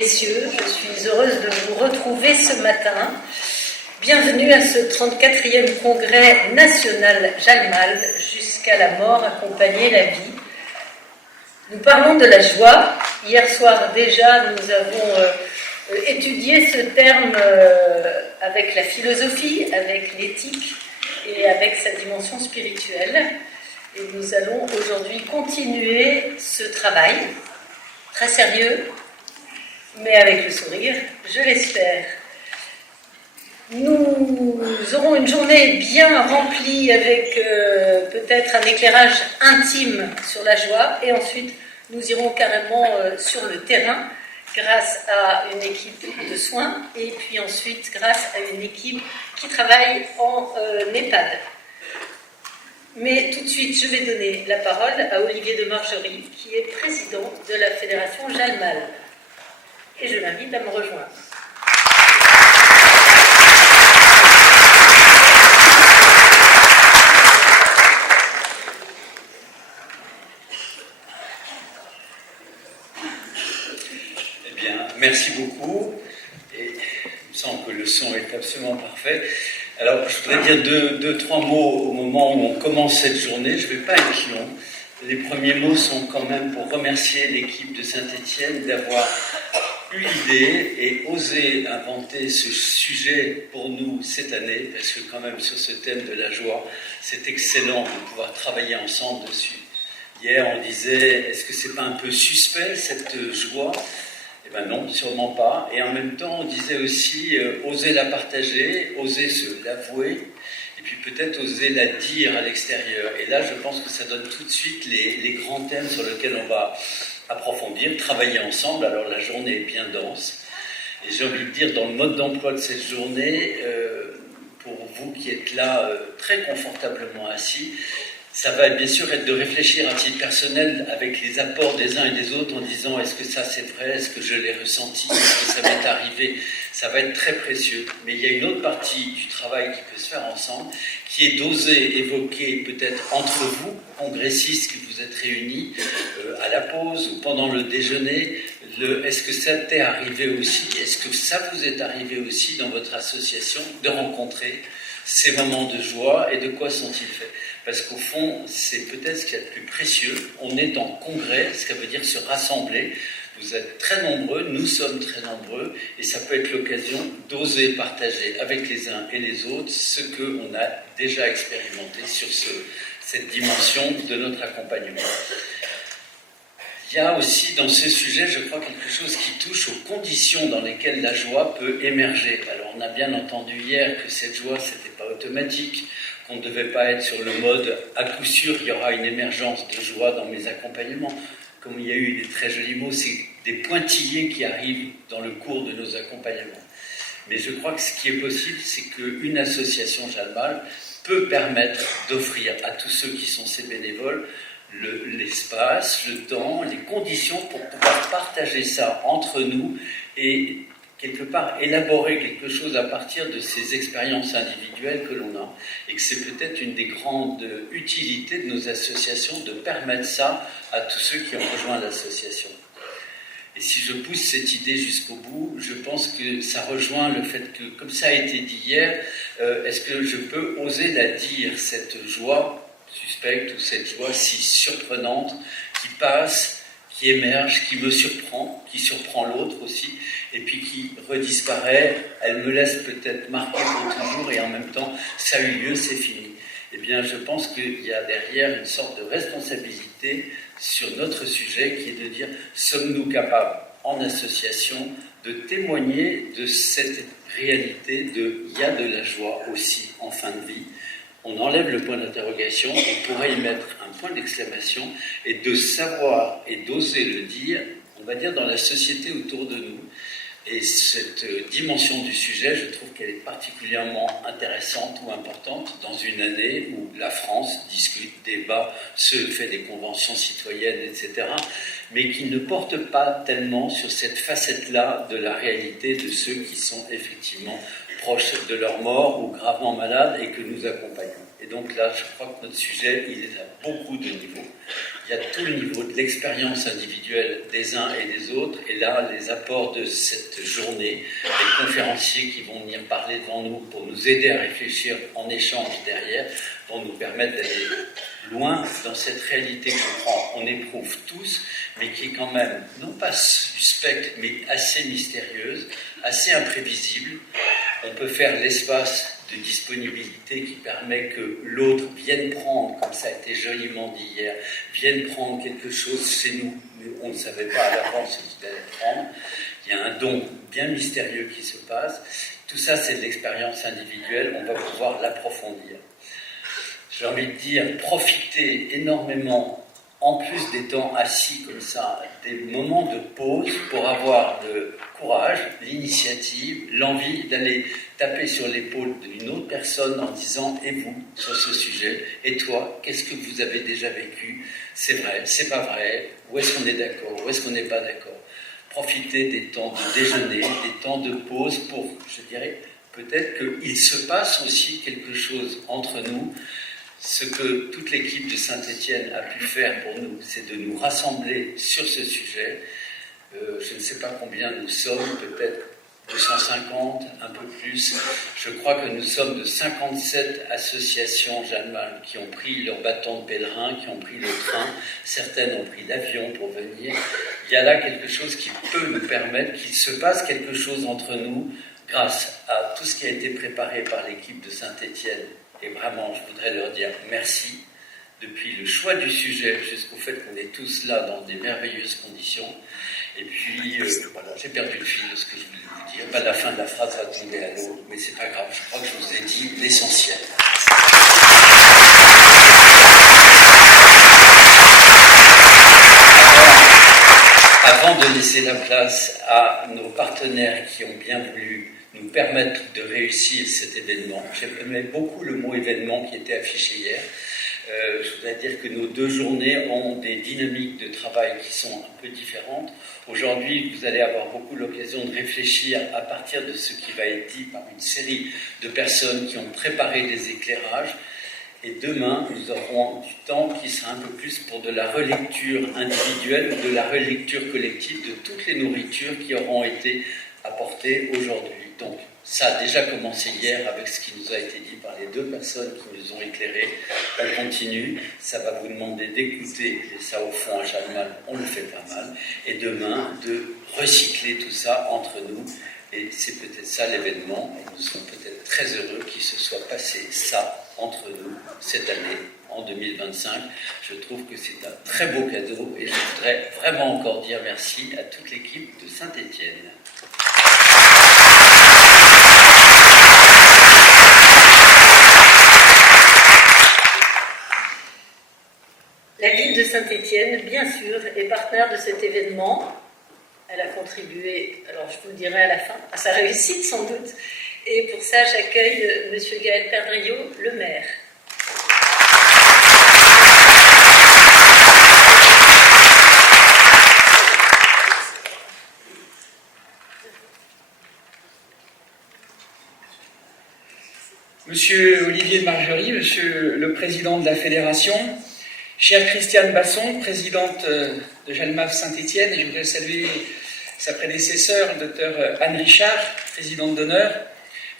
Messieurs, je suis heureuse de vous retrouver ce matin. Bienvenue à ce 34e congrès national Jalmald, jusqu'à la mort, accompagner la vie. Nous parlons de la joie. Hier soir déjà, nous avons étudié ce terme avec la philosophie, avec l'éthique et avec sa dimension spirituelle. Et nous allons aujourd'hui continuer ce travail très sérieux, mais avec le sourire, je l'espère. Nous aurons une journée bien remplie avec peut-être un éclairage intime sur la joie, et ensuite nous irons carrément sur le terrain grâce à une équipe de soins, et puis ensuite grâce à une équipe qui travaille en EHPAD. Mais tout de suite, je vais donner la parole à Olivier de Margerie, qui est président de la Fédération Jalmald. Et je l'invite à me rejoindre. Eh bien, merci beaucoup. Et il me semble que le son est absolument parfait. Alors, je voudrais dire deux, trois mots au moment où on commence cette journée. Je ne vais pas être long. Les premiers mots sont quand même pour remercier l'équipe de Saint-Étienne d'avoir eu l'idée et osé inventer ce sujet pour nous cette année, parce que quand même sur ce thème de la joie, c'est excellent de pouvoir travailler ensemble dessus. Hier, on disait, est-ce que c'est pas un peu suspect cette joie ? Eh bien non, sûrement pas. Et en même temps, on disait aussi, oser la partager, oser se l'avouer, et puis peut-être oser la dire à l'extérieur. Et là, je pense que ça donne tout de suite les grands thèmes sur lesquels on va approfondir, travailler ensemble. Alors la journée est bien dense. Et j'ai envie de dire, dans le mode d'emploi de cette journée, pour vous qui êtes là très confortablement assis, ça va bien sûr être de réfléchir à titre personnel avec les apports des uns et des autres en disant est-ce que ça c'est vrai, est-ce que je l'ai ressenti, est-ce que ça m'est arrivé. Ça va être très précieux. Mais il y a une autre partie du travail qui peut se faire ensemble, qui est d'oser évoquer peut-être entre vous, congressistes qui vous êtes réunis, à la pause ou pendant le déjeuner, est-ce que ça t'est arrivé aussi, est-ce que ça vous est arrivé aussi dans votre association de rencontrer ces moments de joie, et de quoi sont-ils faits? Parce qu'au fond, c'est peut-être ce qu'il y a de plus précieux. On est en congrès, ce qui veut dire se rassembler. Vous êtes très nombreux, nous sommes très nombreux, et ça peut être l'occasion d'oser partager avec les uns et les autres ce qu'on a déjà expérimenté sur cette dimension de notre accompagnement. Il y a aussi dans ce sujet, je crois, quelque chose qui touche aux conditions dans lesquelles la joie peut émerger. Alors on a bien entendu hier que cette joie, c'était pas automatique, qu'on ne devait pas être sur le mode « à coup sûr, il y aura une émergence de joie dans mes accompagnements ». Comme il y a eu des très jolis mots, c'est des pointillés qui arrivent dans le cours de nos accompagnements. Mais je crois que ce qui est possible, c'est qu'une association Jalmald peut permettre d'offrir à tous ceux qui sont ses bénévoles l'espace, le temps, les conditions pour pouvoir partager ça entre nous et quelque part élaborer quelque chose à partir de ces expériences individuelles que l'on a, et que c'est peut-être une des grandes utilités de nos associations de permettre ça à tous ceux qui ont rejoint l'association. Et si je pousse cette idée jusqu'au bout, je pense que ça rejoint le fait que, comme ça a été dit hier, est-ce que je peux oser la dire, cette joie suspecte ou cette joie si surprenante qui passe, qui émerge, qui me surprend, qui surprend l'autre aussi, et puis qui redisparaît, elle me laisse peut-être marquer pour toujours, et en même temps, ça a eu lieu, c'est fini. Eh bien, je pense qu'il y a derrière une sorte de responsabilité sur notre sujet qui est de dire, sommes-nous capables, en association, de témoigner de cette réalité il y a de la joie aussi en fin de vie. On enlève le point d'interrogation, on pourrait y mettre un point d'exclamation, et de savoir et d'oser le dire, on va dire dans la société autour de nous. Et cette dimension du sujet, je trouve qu'elle est particulièrement intéressante ou importante dans une année où la France discute, débat, se fait des conventions citoyennes, etc., mais qui ne porte pas tellement sur cette facette-là de la réalité de ceux qui sont effectivement proches de leur mort ou gravement malades et que nous accompagnons. Et donc là, je crois que notre sujet, il est à beaucoup de niveaux. Il y a tout le niveau de l'expérience individuelle des uns et des autres, et là, les apports de cette journée, les conférenciers qui vont venir parler devant nous pour nous aider à réfléchir en échange derrière, vont nous permettre d'aller loin dans cette réalité qu'on éprouve tous, mais qui est quand même, non pas suspecte, mais assez mystérieuse, assez imprévisible. On peut faire l'espace de disponibilité qui permet que l'autre vienne prendre, comme ça a été joliment dit hier, vienne prendre quelque chose chez nous, mais on ne savait pas à l'avance ce qu'il allait prendre. Il y a un don bien mystérieux qui se passe. Tout ça, c'est de l'expérience individuelle, on va pouvoir l'approfondir. J'ai envie de dire, profitez énormément, en plus des temps assis comme ça, des moments de pause pour avoir le courage, l'initiative, l'envie d'aller taper sur l'épaule d'une autre personne en disant « Et vous, sur ce sujet? Et toi, qu'est-ce que vous avez déjà vécu? C'est vrai, c'est pas vrai? Où est-ce qu'on est d'accord? Où est-ce qu'on n'est pas d'accord ?» Profitez des temps de déjeuner, des temps de pause pour, je dirais, peut-être qu'il se passe aussi quelque chose entre nous. Ce que toute l'équipe de Saint-Étienne a pu faire pour nous, c'est de nous rassembler sur ce sujet. Je ne sais pas combien nous sommes, peut-être 250, un peu plus. Je crois que nous sommes de 57 associations Jeanne Mal qui ont pris leur bâton de pèlerin, qui ont pris le train. Certaines ont pris l'avion pour venir. Il y a là quelque chose qui peut nous permettre qu'il se passe quelque chose entre nous grâce à tout ce qui a été préparé par l'équipe de Saint-Étienne. Et vraiment, je voudrais leur dire merci, depuis le choix du sujet jusqu'au fait qu'on est tous là dans des merveilleuses conditions. Et puis, voilà, j'ai perdu le fil de ce que je voulais vous dire. La fin de la phrase va tomber à l'eau, mais c'est pas grave, je crois que je vous ai dit l'essentiel. Avant de laisser la place à nos partenaires qui ont bien voulu nous permettre de réussir cet événement. J'aimais beaucoup le mot événement qui était affiché hier. Je voudrais dire que nos deux journées ont des dynamiques de travail qui sont un peu différentes. Aujourd'hui, vous allez avoir beaucoup l'occasion de réfléchir à partir de ce qui va être dit par une série de personnes qui ont préparé des éclairages. Et demain, nous aurons du temps qui sera un peu plus pour de la relecture individuelle ou de la relecture collective de toutes les nourritures qui auront été apportées aujourd'hui. Donc, ça a déjà commencé hier avec ce qui nous a été dit par les deux personnes qui nous ont éclairés. On continue, ça va vous demander d'écouter, et ça au fond à Chalmal, on le fait pas mal, et demain de recycler tout ça entre nous. Et c'est peut-être ça l'événement, et nous sommes peut-être très heureux qu'il se soit passé ça entre nous cette année, en 2025. Je trouve que c'est un très beau cadeau, et je voudrais vraiment encore dire merci à toute l'équipe de Saint-Étienne. La ville de Saint-Étienne, bien sûr, est partenaire de cet événement. Elle a contribué, alors je vous le dirai à la fin, à sa réussite sans doute. Et pour ça, j'accueille M. Gaël Perdriau, le maire. Monsieur Olivier de Margerie, Monsieur le Président de la Fédération, chère Christiane Basson, présidente de Jalmaf Saint-Étienne, et je voudrais saluer sa prédécesseur, Dr Anne Richard, présidente d'honneur,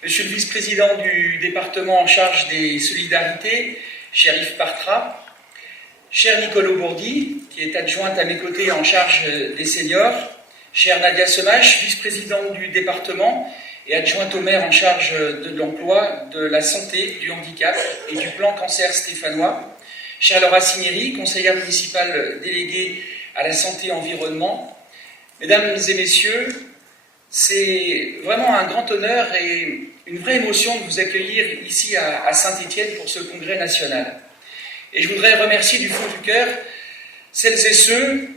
Monsieur le vice-président du département en charge des solidarités, cher Yves Partra, cher Nicolo Bourdi, qui est adjointe à mes côtés en charge des seniors, chère Nadia Semache, vice-présidente du département et adjointe au maire en charge de l'emploi, de la santé, du handicap et du plan cancer stéphanois, chère Laura Cinieri, conseillère municipale déléguée à la santé et environnement. Mesdames et messieurs, c'est vraiment un grand honneur et une vraie émotion de vous accueillir ici à Saint-Étienne pour ce congrès national. Et je voudrais remercier du fond du cœur celles et ceux,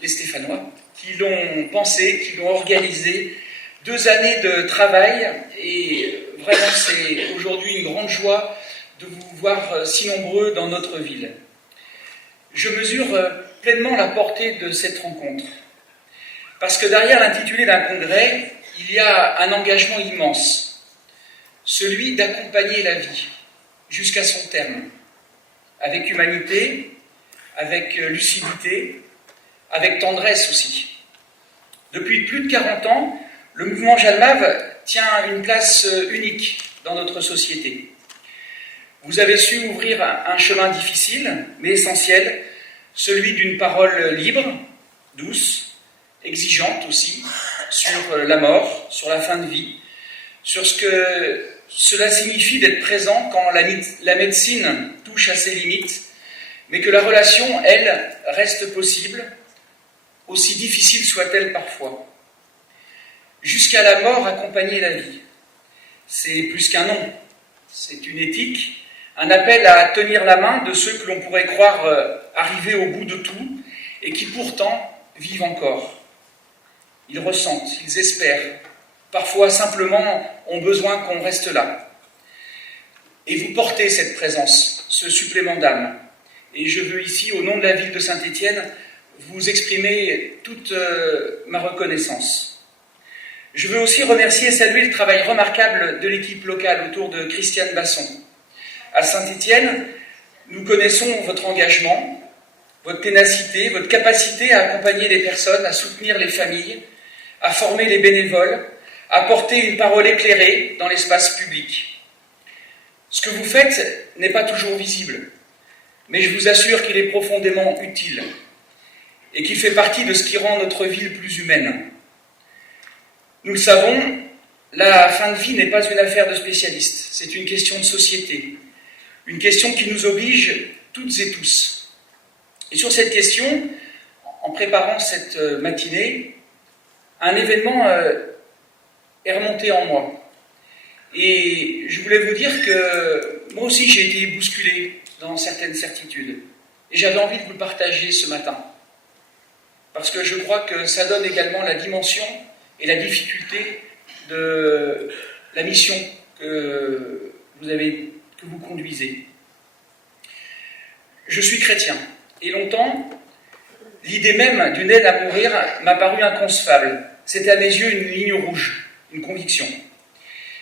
les Stéphanois, qui l'ont pensé, qui l'ont organisé. 2 années de travail et vraiment c'est aujourd'hui une grande joie de vous voir si nombreux dans notre ville. Je mesure pleinement la portée de cette rencontre parce que derrière l'intitulé d'un congrès, il y a un engagement immense, celui d'accompagner la vie, jusqu'à son terme, avec humanité, avec lucidité, avec tendresse aussi. Depuis plus de 40 ans, le mouvement Jalmave tient une place unique dans notre société. Vous avez su ouvrir un chemin difficile, mais essentiel, celui d'une parole libre, douce, exigeante aussi, sur la mort, sur la fin de vie, sur ce que cela signifie d'être présent quand la médecine touche à ses limites, mais que la relation, elle, reste possible, aussi difficile soit-elle parfois. Jusqu'à la mort, accompagner la vie. C'est plus qu'un nom, c'est une éthique, un appel à tenir la main de ceux que l'on pourrait croire arriver au bout de tout et qui pourtant vivent encore. Ils ressentent, ils espèrent, parfois simplement ont besoin qu'on reste là. Et vous portez cette présence, ce supplément d'âme. Et je veux ici, au nom de la ville de Saint-Étienne, vous exprimer toute ma reconnaissance. Je veux aussi remercier et saluer le travail remarquable de l'équipe locale autour de Christiane Basson. À Saint-Étienne, nous connaissons votre engagement, votre ténacité, votre capacité à accompagner les personnes, à soutenir les familles, à former les bénévoles, à porter une parole éclairée dans l'espace public. Ce que vous faites n'est pas toujours visible, mais je vous assure qu'il est profondément utile et qu'il fait partie de ce qui rend notre ville plus humaine. Nous le savons, la fin de vie n'est pas une affaire de spécialistes, c'est une question de société, une question qui nous oblige toutes et tous. Et sur cette question, en préparant cette matinée, un événement est remonté en moi. Et je voulais vous dire que moi aussi j'ai été bousculé dans certaines certitudes. Et j'avais envie de vous le partager ce matin. Parce que je crois que ça donne également la dimension et la difficulté de la mission que vous conduisez. Je suis chrétien. Et longtemps, l'idée même d'une aide à mourir m'a paru inconcevable. C'était à mes yeux une ligne rouge, une conviction.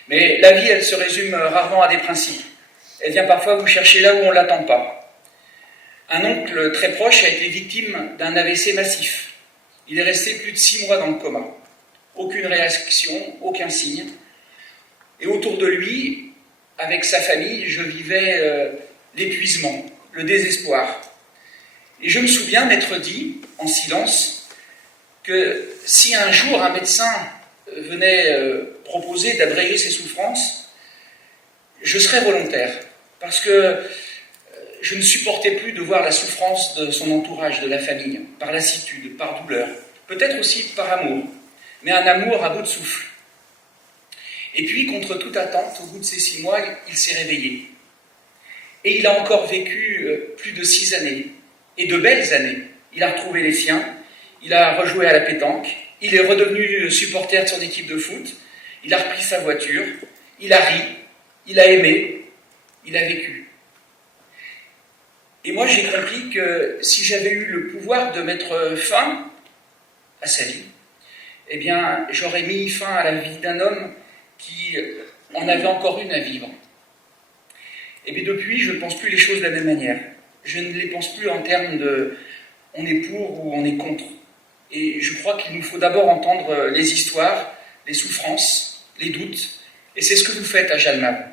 Mais la vie, elle se résume rarement à des principes. Elle vient parfois vous chercher là où on ne l'attend pas. Un oncle très proche a été victime d'un AVC massif. Il est resté plus de 6 mois dans le coma. Aucune réaction, aucun signe. Et autour de lui, avec sa famille, je vivais l'épuisement, le désespoir. Et je me souviens m'être dit, en silence, que si un jour un médecin venait proposer d'abréger ses souffrances, je serais volontaire, parce que je ne supportais plus de voir la souffrance de son entourage, de la famille, par lassitude, par douleur, peut-être aussi par amour, mais un amour à bout de souffle. Et puis, contre toute attente, au bout de ces 6 mois, il s'est réveillé. Et il a encore vécu plus de 6 années, et de belles années. Il a retrouvé les siens, il a rejoué à la pétanque, il est redevenu supporter de son équipe de foot, il a repris sa voiture, il a ri, il a aimé, il a vécu. Et moi, j'ai compris que si j'avais eu le pouvoir de mettre fin à sa vie, eh bien, j'aurais mis fin à la vie d'un homme qui en avait encore une à vivre. Et bien depuis, je ne pense plus les choses de la même manière. Je ne les pense plus en termes de on est pour ou on est contre. Et je crois qu'il nous faut d'abord entendre les histoires, les souffrances, les doutes. Et c'est ce que vous faites à Jalmave.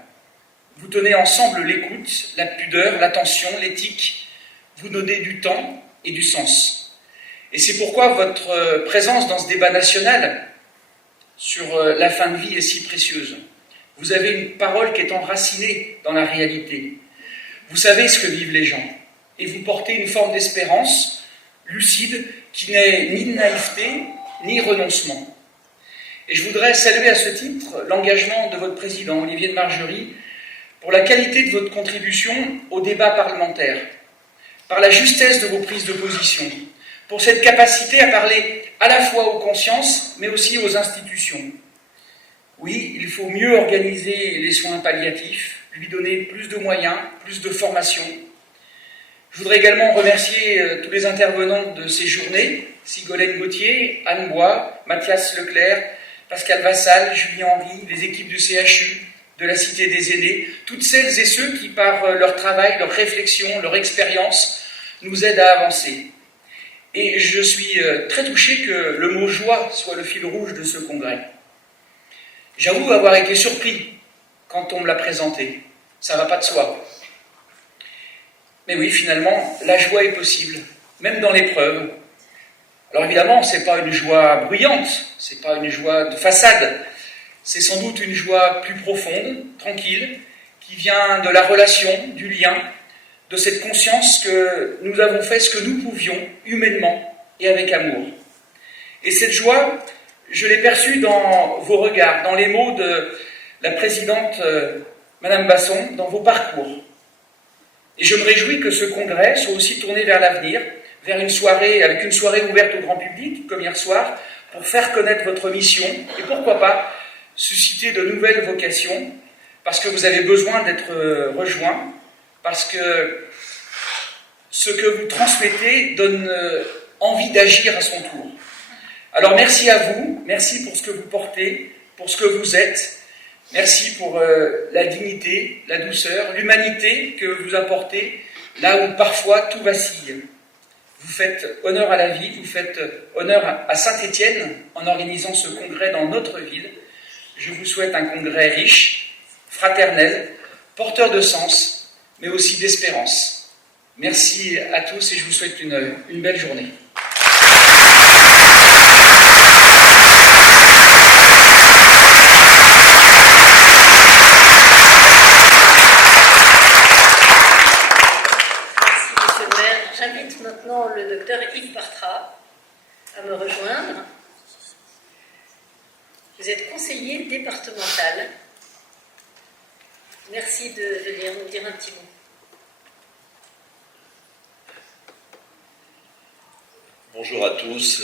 Vous tenez ensemble l'écoute, la pudeur, l'attention, l'éthique. Vous donnez du temps et du sens. Et c'est pourquoi votre présence dans ce débat national sur la fin de vie est si précieuse. Vous avez une parole qui est enracinée dans la réalité. Vous savez ce que vivent les gens. Et vous portez une forme d'espérance lucide qui n'est ni de naïveté, ni renoncement. Et je voudrais saluer à ce titre l'engagement de votre président, Olivier de Margerie, pour la qualité de votre contribution au débat parlementaire, par la justesse de vos prises de position, pour cette capacité à parler à la fois aux consciences, mais aussi aux institutions. Oui, il faut mieux organiser les soins palliatifs, lui donner plus de moyens, plus de formation. Je voudrais également remercier tous les intervenants de ces journées, Sigolène Gauthier, Anne Bois, Mathias Leclerc, Pascal Vassal, Julien Henry, les équipes du CHU, de la Cité des Aînés, toutes celles et ceux qui, par leur travail, leur réflexion, leur expérience, nous aident à avancer. Et je suis très touché que le mot joie soit le fil rouge de ce congrès. J'avoue avoir été surpris quand on me l'a présenté. Ça ne va pas de soi. Mais oui, finalement, la joie est possible, même dans l'épreuve. Alors évidemment, ce n'est pas une joie bruyante, ce n'est pas une joie de façade, c'est sans doute une joie plus profonde, tranquille, qui vient de la relation, du lien, de cette conscience que nous avons fait ce que nous pouvions, humainement et avec amour. Et cette joie, je l'ai perçue dans vos regards, dans les mots de la présidente Madame Basson, dans vos parcours. Et je me réjouis que ce congrès soit aussi tourné vers l'avenir, vers une soirée, avec une soirée ouverte au grand public, comme hier soir, pour faire connaître votre mission, et pourquoi pas susciter de nouvelles vocations, parce que vous avez besoin d'être rejoints, parce que ce que vous transmettez donne envie d'agir à son tour. Alors merci à vous, merci pour ce que vous portez, pour ce que vous êtes, merci pour la dignité, la douceur, l'humanité que vous apportez, là où parfois tout vacille. Vous faites honneur à la vie, vous faites honneur à Saint-Étienne en organisant ce congrès dans notre ville. Je vous souhaite un congrès riche, fraternel, porteur de sens, mais aussi d'espérance. Merci à tous et je vous souhaite une belle journée. J'invite maintenant le docteur Yves Bartra à me rejoindre. Vous êtes conseiller départemental. Merci de venir nous dire un petit mot. Bonjour à tous.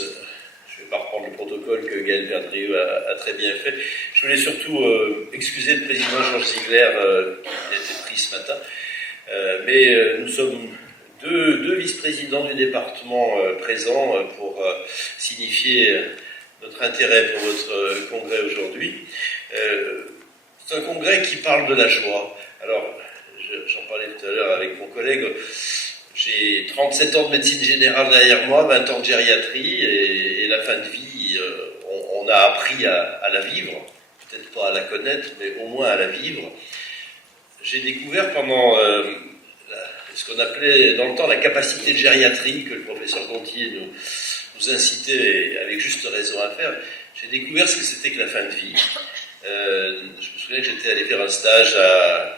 Je ne vais pas reprendre le protocole que Gaël Perdrieux a très bien fait. Je voulais surtout excuser le président Georges Ziegler qui était pris ce matin. Mais nous sommes deux vice-présidents du département présents pour signifier notre intérêt pour votre congrès aujourd'hui. C'est un congrès qui parle de la joie. Alors, j'en parlais tout à l'heure avec mon collègue, j'ai 37 ans de médecine générale derrière moi, 20 ans de gériatrie, et la fin de vie, on a appris à la vivre, peut-être pas à la connaître, mais au moins à la vivre. J'ai découvert pendant ce qu'on appelait dans le temps la capacité de gériatrie, que le professeur Gontier nous incitait, avec juste raison à faire. J'ai découvert ce que c'était que la fin de vie. Je me souviens que j'étais allé faire un stage à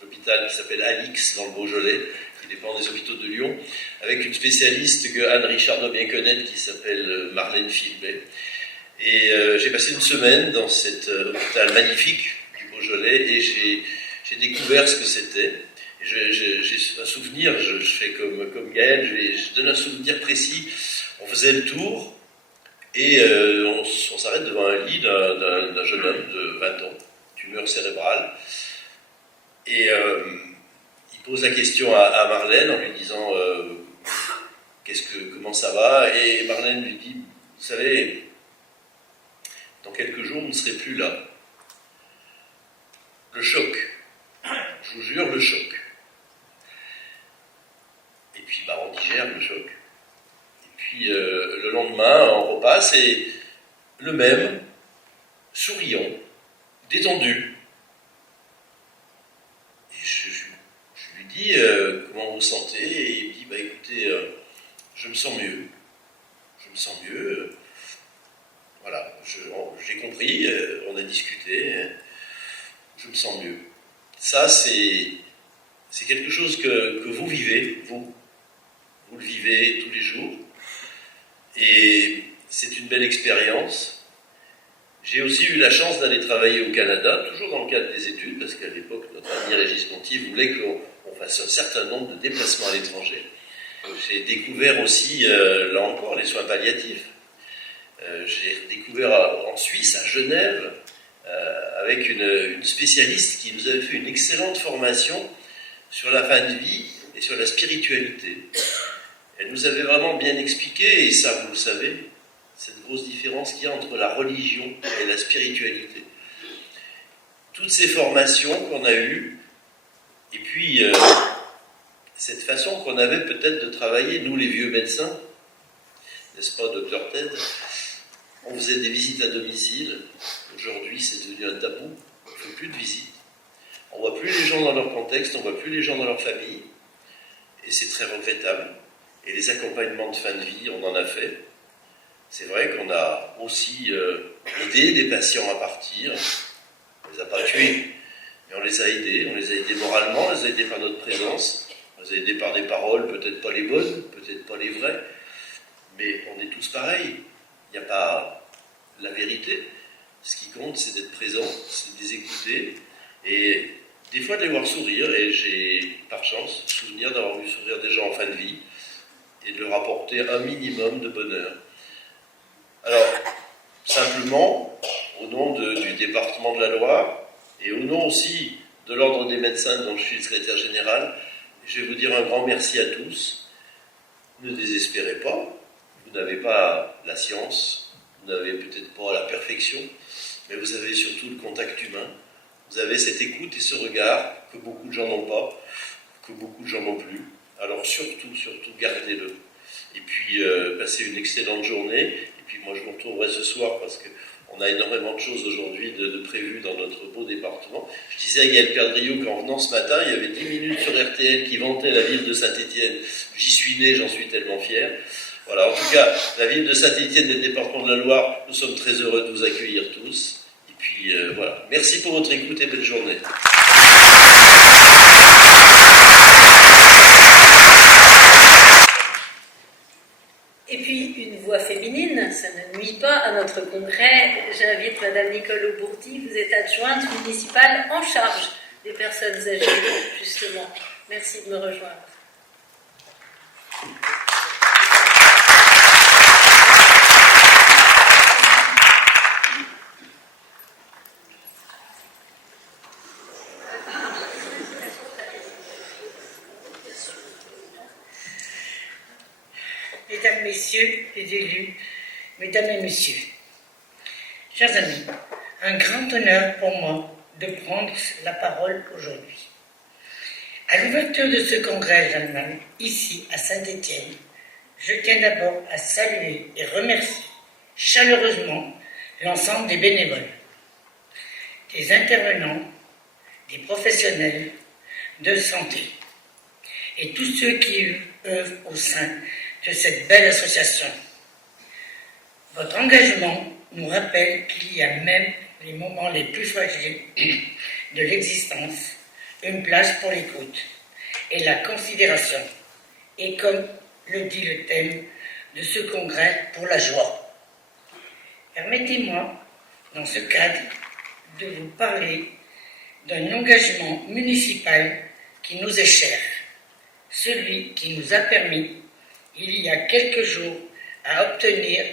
l'hôpital qui s'appelle Alix, dans le Beaujolais, qui dépend des hôpitaux de Lyon, avec une spécialiste que Anne Richard doit bien connaître, qui s'appelle Marlène Filbet. Et j'ai passé une semaine dans cet hôpital magnifique du Beaujolais, et j'ai découvert ce que c'était. J'ai un souvenir, je fais comme Gaël, je donne un souvenir précis. On faisait le tour et on s'arrête devant un lit d'un jeune homme de 20 ans, tumeur cérébrale. Et il pose la question à Marlène en lui disant comment ça va, et Marlène lui dit, vous savez, dans quelques jours vous ne serez plus là. Le choc, je vous jure, le choc. Et puis on digère le choc. Et puis le lendemain, on repasse et le même, souriant, détendu. Et je lui dis comment vous vous sentez, et il me dit écoutez, je me sens mieux. Je me sens mieux. Voilà, j'ai compris, on a discuté, je me sens mieux. Ça, c'est quelque chose que vous vivez, vous le vivez tous les jours, et c'est une belle expérience. J'ai aussi eu la chance d'aller travailler au Canada, toujours dans le cadre des études, parce qu'à l'époque, notre ami Régis Conti voulait qu'on fasse un certain nombre de déplacements à l'étranger. J'ai découvert aussi, là encore, les soins palliatifs. J'ai découvert en Suisse, à Genève, avec une spécialiste qui nous avait fait une excellente formation sur la fin de vie et sur la spiritualité. Elle nous avait vraiment bien expliqué, et ça vous le savez, cette grosse différence qu'il y a entre la religion et la spiritualité. toutes ces formations qu'on a eues, et puis cette façon qu'on avait peut-être de travailler, nous les vieux médecins, n'est-ce pas, docteur Ted? On faisait des visites à domicile. Aujourd'hui, c'est devenu un tabou. On ne fait plus de visites. On ne voit plus les gens dans leur contexte, on ne voit plus les gens dans leur famille. Et c'est très regrettable. Et les accompagnements de fin de vie, on en a fait. C'est vrai qu'on a aussi aidé des patients à partir. On ne les a pas tués, mais on les a aidés. On les a aidés moralement, on les a aidés par notre présence. On les a aidés par des paroles, peut-être pas les bonnes, peut-être pas les vraies. Mais on est tous pareils. Il n'y a pas la vérité. Ce qui compte, c'est d'être présent, c'est de les écouter. Et des fois de les voir sourire. Et j'ai, par chance, souvenir d'avoir vu sourire des gens en fin de vie et de leur apporter un minimum de bonheur. Alors, simplement, au nom du département de la Loire, et au nom aussi de l'Ordre des médecins dont je suis le secrétaire général, je vais vous dire un grand merci à tous. Ne désespérez pas, vous n'avez pas la science, vous n'avez peut-être pas la perfection, mais vous avez surtout le contact humain, vous avez cette écoute et ce regard que beaucoup de gens n'ont pas, que beaucoup de gens n'ont plus. Alors surtout, gardez-le. Et puis, passez une excellente journée. Et puis, moi, je vous retrouverai ce soir parce qu'on a énormément de choses aujourd'hui de prévues dans notre beau département. Je disais à Gaël Perdriau qu'en venant ce matin, il y avait 10 minutes sur RTL qui vantait la ville de Saint-Étienne. J'y suis né, j'en suis tellement fier. Voilà, en tout cas, la ville de Saint-Étienne et le département de la Loire, nous sommes très heureux de vous accueillir tous. Et puis, voilà. Merci pour votre écoute et belle journée. Et puis, une voix féminine, ça ne nuit pas à notre congrès. J'invite Madame Nicole Aubourdi, vous êtes adjointe municipale en charge des personnes âgées, justement. Merci de me rejoindre. Mesdames, Messieurs les élus, Mesdames et Messieurs, chers amis, un grand honneur pour moi de prendre la parole aujourd'hui. À l'ouverture de ce congrès jalmal, ici à Saint-Étienne, je tiens d'abord à saluer et remercier chaleureusement l'ensemble des bénévoles, des intervenants, des professionnels de santé et tous ceux qui œuvrent au sein de cette belle association. Votre engagement nous rappelle qu'il y a même les moments les plus fragiles de l'existence, une place pour l'écoute et la considération, et comme le dit le thème de ce congrès, pour la joie. Permettez-moi, dans ce cadre, de vous parler d'un engagement municipal qui nous est cher, celui qui nous a permis il y a quelques jours à obtenir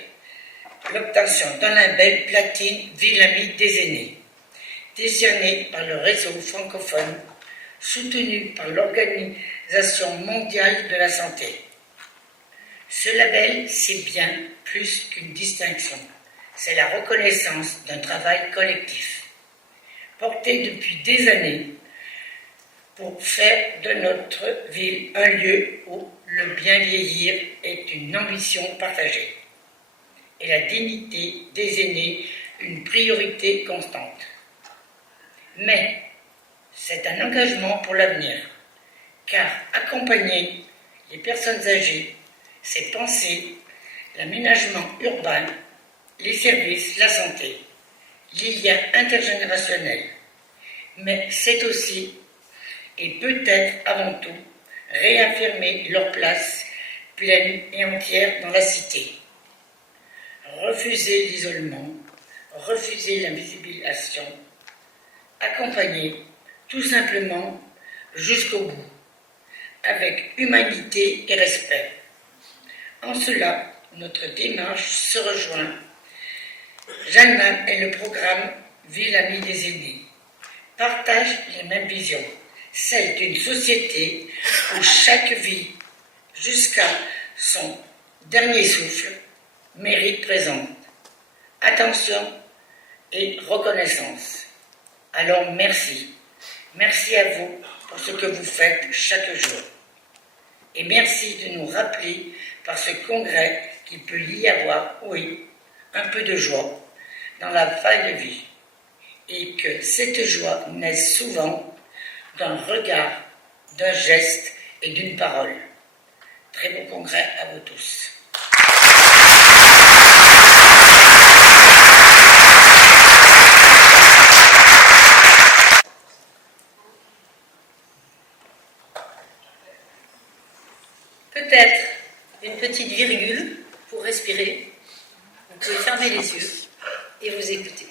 l'obtention d'un label platine Ville Amie des aînés, décerné par le réseau francophone, soutenu par l'Organisation mondiale de la santé. Ce label, c'est bien plus qu'une distinction, c'est la reconnaissance d'un travail collectif, porté depuis des années pour faire de notre ville un lieu où le bien vieillir est une ambition partagée et la dignité des aînés une priorité constante. Mais c'est un engagement pour l'avenir, car accompagner les personnes âgées, c'est penser l'aménagement urbain, les services, la santé, les liens intergénérationnels, mais c'est aussi, et peut-être avant tout, réaffirmer leur place pleine et entière dans la cité. Refuser l'isolement, refuser l'invisibilisation, accompagner tout simplement jusqu'au bout, avec humanité et respect. En cela, notre démarche se rejoint. Jalmal et le programme Ville Amie des aînés partagent les mêmes visions, celle d'une société où chaque vie, jusqu'à son dernier souffle, mérite présente, attention et reconnaissance. Alors merci. Merci à vous pour ce que vous faites chaque jour. Et merci de nous rappeler par ce congrès qu'il peut y avoir, oui, un peu de joie dans la faille de vie. Et que cette joie naît souvent d'un regard, d'un geste et d'une parole. Très beau congrès à vous tous. Peut-être une petite virgule pour respirer. Vous pouvez fermer les yeux et vous écouter.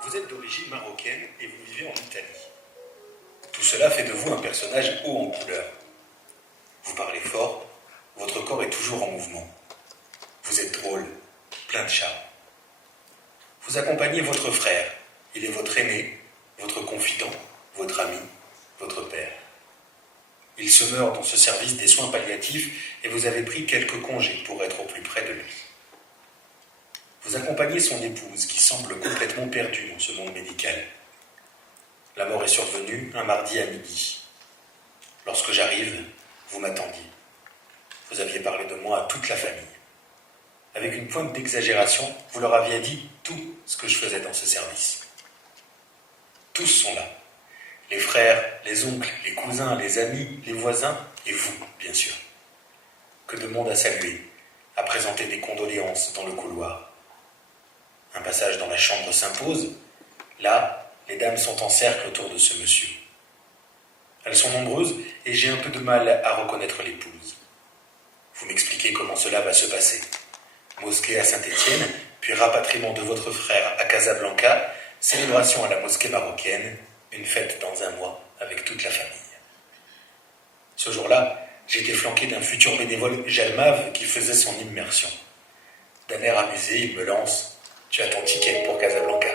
Vous êtes d'origine marocaine et vous vivez en Italie. Tout cela fait de vous un personnage haut en couleur. Vous parlez fort, votre corps est toujours en mouvement. Vous êtes drôle, plein de charme. Vous accompagnez votre frère, il est votre aîné, votre confident, votre ami, votre père. Il se meurt dans ce service des soins palliatifs et vous avez pris quelques congés pour être au plus près de lui. Vous accompagnez son épouse qui semble complètement perdue dans ce monde médical. La mort est survenue un mardi à midi. Lorsque j'arrive, vous m'attendiez. Vous aviez parlé de moi à toute la famille. Avec une pointe d'exagération, vous leur aviez dit tout ce que je faisais dans ce service. Tous sont là. Les frères, les oncles, les cousins, les amis, les voisins et vous, bien sûr. Que de monde à saluer, à présenter des condoléances dans le couloir. Un passage dans la chambre s'impose. Là, les dames sont en cercle autour de ce monsieur. Elles sont nombreuses et j'ai un peu de mal à reconnaître l'épouse. Vous m'expliquez comment cela va se passer. Mosquée à Saint-Étienne, puis rapatriement de votre frère à Casablanca, célébration à la mosquée marocaine, une fête dans un mois avec toute la famille. Ce jour-là, j'étais flanqué d'un futur bénévole Jalmave qui faisait son immersion. D'un air amusé, il me lance « Tu as ton ticket pour Casablanca ».